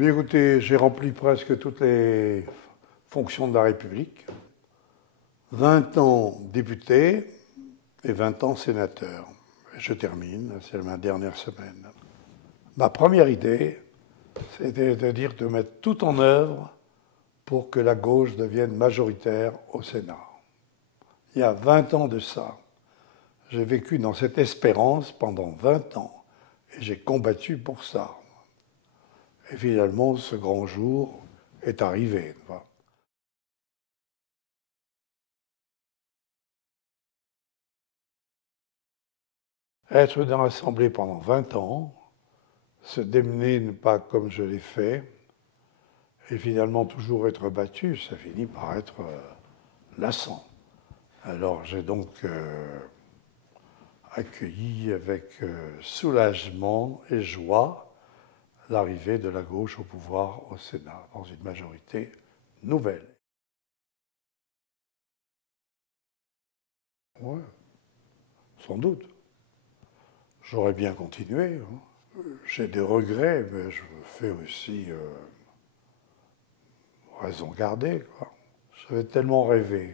Oui, écoutez, j'ai rempli presque toutes les fonctions de la République. 20 ans député et 20 ans sénateur. Je termine, c'est ma dernière semaine. Ma première idée, c'était de mettre tout en œuvre pour que la gauche devienne majoritaire au Sénat. Il y a 20 ans de ça, j'ai vécu dans cette espérance pendant 20 ans et j'ai combattu pour ça. Et finalement, ce grand jour est arrivé. Être dans l'Assemblée pendant 20 ans, se démener pas comme je l'ai fait, et finalement toujours être battu, ça finit par être lassant. Alors j'ai donc accueilli avec soulagement et joie l'arrivée de la gauche au pouvoir au Sénat, dans une majorité nouvelle. Ouais, sans doute. J'aurais bien continué. Hein. J'ai des regrets, mais je fais aussi raison garder. J'avais tellement rêvé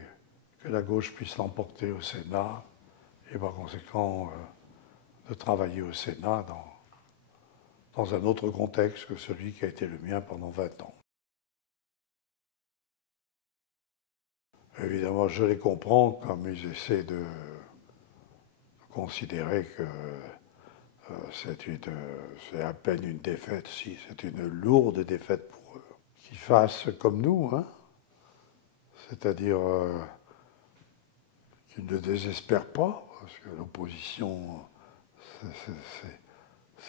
que la gauche puisse l'emporter au Sénat, et par conséquent de travailler au Sénat dans un autre contexte que celui qui a été le mien pendant 20 ans. Évidemment, je les comprends comme ils essaient de considérer que c'est à peine une défaite, si, c'est une lourde défaite pour eux. Qu'ils fassent comme nous, hein, c'est-à-dire qu'ils ne désespèrent pas, parce que l'opposition,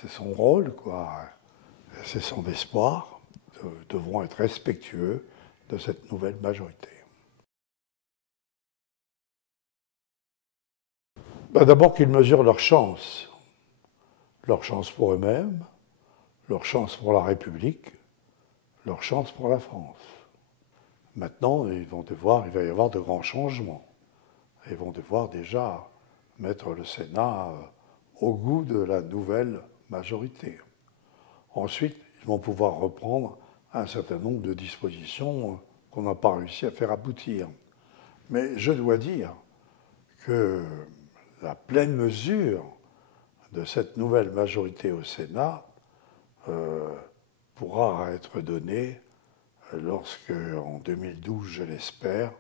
c'est son rôle, quoi. C'est son espoir. Devront être respectueux de cette nouvelle majorité. D'abord qu'ils mesurent leur chance pour eux-mêmes, leur chance pour la République, leur chance pour la France. Maintenant, il va y avoir de grands changements. Ils vont devoir déjà mettre le Sénat au goût de la nouvelle majorité. Ensuite, ils vont pouvoir reprendre un certain nombre de dispositions qu'on n'a pas réussi à faire aboutir. Mais je dois dire que la pleine mesure de cette nouvelle majorité au Sénat pourra être donnée lorsque, en 2012, je l'espère,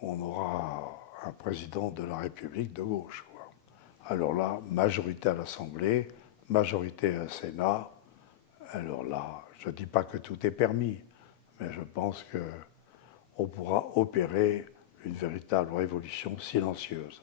on aura un président de la République de gauche. Alors là, majorité à l'Assemblée, majorité au Sénat, alors là, je ne dis pas que tout est permis, mais je pense qu'on pourra opérer une véritable révolution silencieuse.